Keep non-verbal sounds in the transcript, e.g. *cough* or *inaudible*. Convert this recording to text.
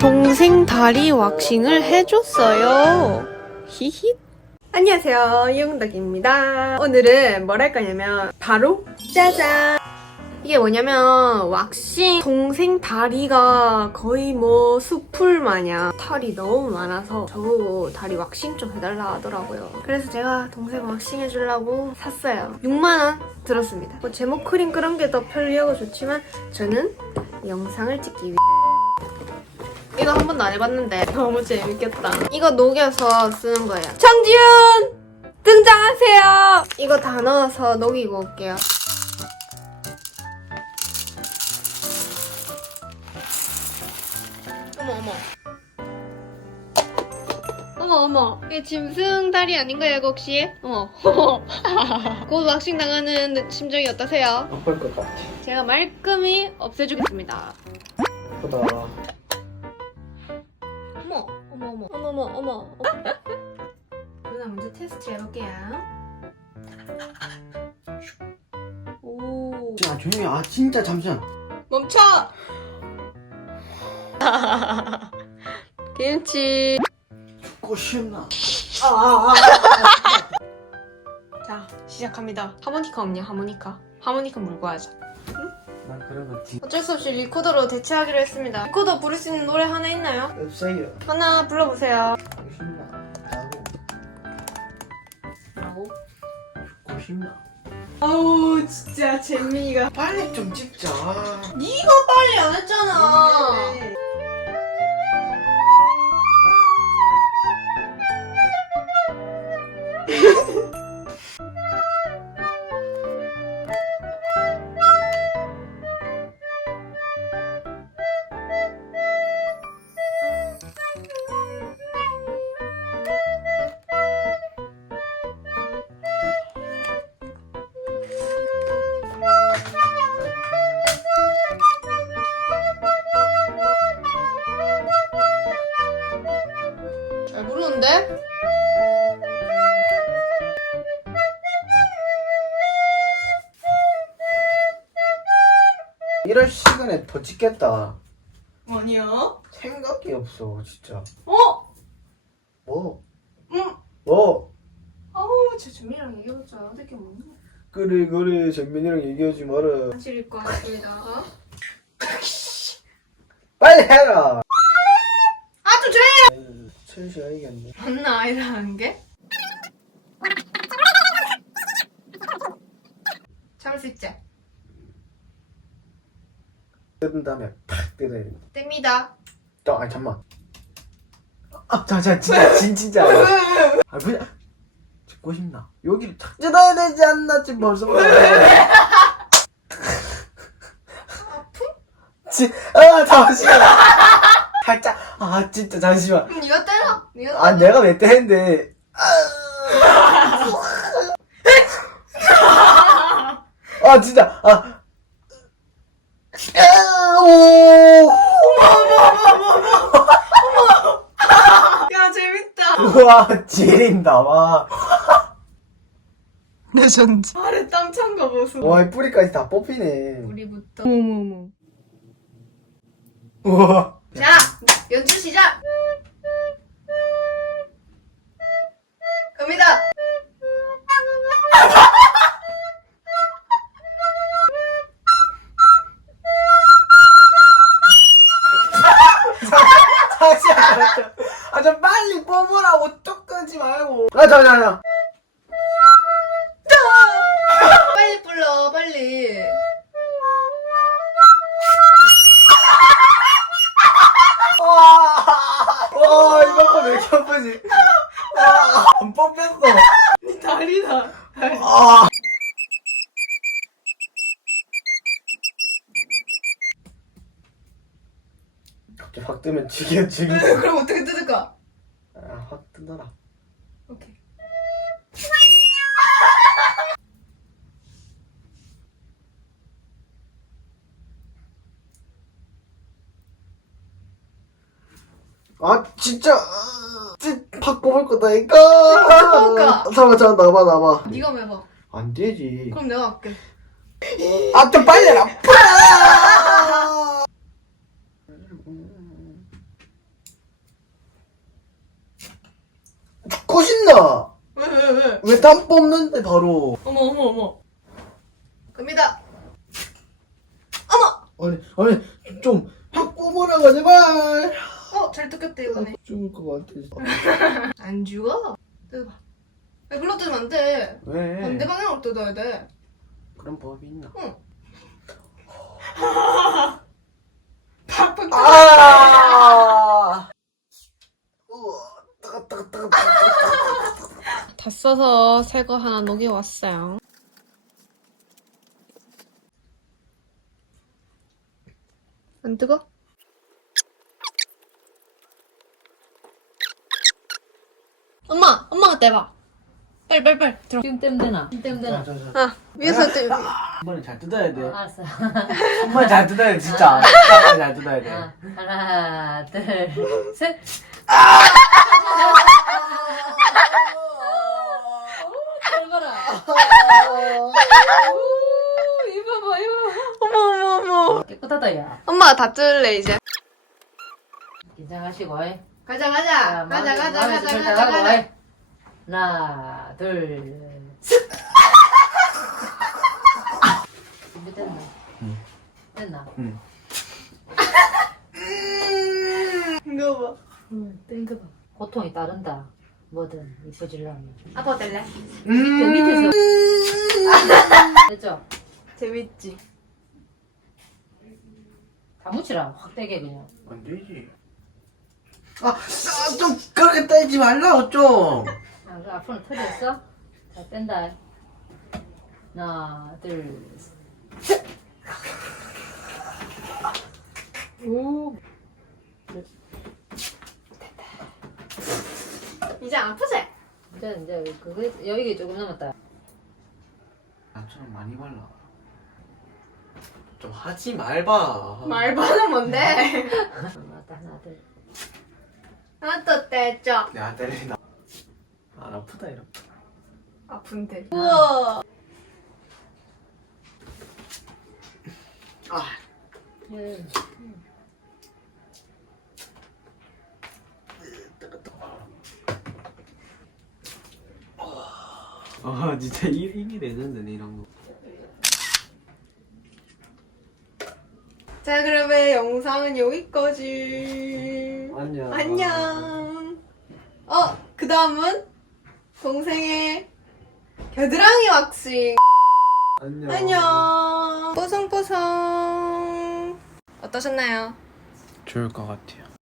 동생 다리 왁싱을 해줬어요. 히히. 안녕하세요. 이용덕입니다. 오늘은 뭘 할 거냐면 바로 짜잔! 이게 뭐냐면 왁싱 동생 다리가 거의 뭐 수풀 마냥 털이 너무 많아서 저보고 다리 왁싱 좀 해달라 하더라고요. 그래서 제가 동생 왁싱 해주려고 샀어요. 6만원 들었습니다. 뭐 제목 크림 그런 게 더 편리하고 좋지만 저는 영상을 찍기 위해 이거 한 번도 안 해봤는데 너무 재밌겠다. 이거 녹여서 쓰는 거예요. 정지훈! 등장하세요! 이거 다 넣어서 녹이고 올게요. 어머, 어머. 어머, 어머. 이게 짐승 다리 아닌가요, 이거 혹시? 어머. *laughs* 곧 왁싱 당하는 심정이 어떠세요? 아플 것 같아. 제가 말끔히 없애주겠습니다. 아프다. 어머, 어머, 어머, 어머, 어머, 어머. 누나 먼저 테스트 해볼게요. 오. 야 조용히 아 진짜 잠시만. 멈춰! *laughs* 김치. 죽고 싶나? 자, 시작합니다. 하모니카 없냐, 하모니카? 하모니카 물고 하자. 난 그런 거 진. 어쩔 수 없이 리코더로 대체하기로 했습니다. 리코더 부를 수 있는 노래 하나 있나요? 없어요. 하나 불러보세요. 죽고 싶나? 나고 라고? 죽고 싶나? 아우, 진짜 재미가. 빨리 좀 찍자. 네가 빨리 안 했잖아. 잘 부르는데? 이럴 시간에 더 찍겠다. 아니야. 생각이 없어 진짜. 어? 뭐? 응. 뭐? 아우, 제 준미랑 얘기해보자. 어떻게 먹는 거야? 그래 그래 정민이랑 얘기하지 마라. 사실 입고 왔습니다. 어? 빨리 해라. 아, 아이겠네. 맞나, 아이라는 게? 참을 수 있지? 뜯은 다음에 팍 때려야 돼. 뗍니다. 또, 아니 잠만. 아, 자, 자, 진짜, 진, 진짜. 아, 그냥 죽고 싶나? 여기를 탁 뜯어야 되지 않나? 지금 벌써. 지, 아, 잠시만. 살짝, 아, 진짜, 잠시만. 그럼 니가 때려. 때려. 아, 내가 왜 때는데. 아, 진짜, 아. 아, 오! 야, 재밌다. 우와, 지린다, 와. 레전드. 발에 땀 찬 거 보소. 와, 이 뿌리까지 다 뽑히네. 우리부터. 어머머머. 우와. 자, 연주 시작! 다시 하자. 아, 좀 빨리 뽑으라고 뚝 끊지 말고. 아, 자, 자, 자. 빨리 불러, 빨리. 와, 와, 이거 거왜 이렇게 아프지? 와, 안 뽑혔어. 니 다리다. 아. 갑자기 확 뜨면 죽여, 죽여. 그럼 어떻게 뜯을까? 아, 확. 오케이. 아, 진짜. 바꿔 볼 거다니까. 뽑을까? 잠깐만, 잠깐 나봐, 나봐. 네가 매봐. 안 되지. 그럼 내가 할게. 아, 좀 빨리 해라. 죽고 싶나? 왜, 왜, 왜? 왜 땀 뽑는데, 바로. 어머, 어머, 어머. 갑니다. 어머! 아니, 아니, 좀, 팍 뽑으라고, 제발. 뜯겼대, 이번에. 죽을 것 같아. 안 죽어? 뜯어봐. 왜 글로 뜯으면 안 돼? 왜? 반대 방향으로 뜯어야 돼. 그런 법이 있나? *laughs* 팍팍 뜯어. 아! 다 써서 새 거 하나 녹여 왔어요. 안 뜨거? 엄마, 엄마가 떼봐. 빨리 빨리 빨리 들어. 지금 땜 되나? 지금 땜 되나? 자, 자, 자. 아 위에서 떼. 한 번에 잘 뜯어야 돼. 알았어. *laughs* 정말 잘 뜯어야 돼, 진짜. 진짜 잘 뜯어야 돼. 아, 하나, 둘, 셋. 잘 봐라. 이거 봐, 이거. 어머 어머 어머. 깨끗하다, 야. 엄마가 다 뜯을래 이제. 긴장하시고, 이. 가자, 자, 가자. 가자, 가자, 가자, 좀 가자, 가자. 이. 하나, 둘, 셋. 준비됐나? 응. 됐나? 응. 이거 봐. 응, 땡겨봐. 고통이 따른다. 뭐든 이뻐지려면. 아빠 뗄래? 그 밑에서. 됐죠? 재밌지? 다 묻히라. 확 떼게 그냥. 안 되지. 아, 아, 좀 그렇게 떼지 말라고 좀. 아, 그 앞으로 털렸어? 자, 뗀다. 하나, 둘, 셋. 오. 이제 아프지? 이제, 이제, 그거, 여기 조금 남았다. 나처럼 많이 발라. 좀 하지 말봐. 말반은 뭔데? 맞다, *laughs* 하나, 둘. 하나 또 떼죠. 내가 때리나. 안 아프다 이렇게. 아픈데. 우와. 아, 예. 아 진짜 이 이게 레전드네 이런 거. 자, 그러면 영상은 여기까지. 안녕. 안녕. 어, 그 다음은 동생의 겨드랑이 왁싱. 안녕. 안녕. 뽀송뽀송. 어떠셨나요? 좋을 것 같아요.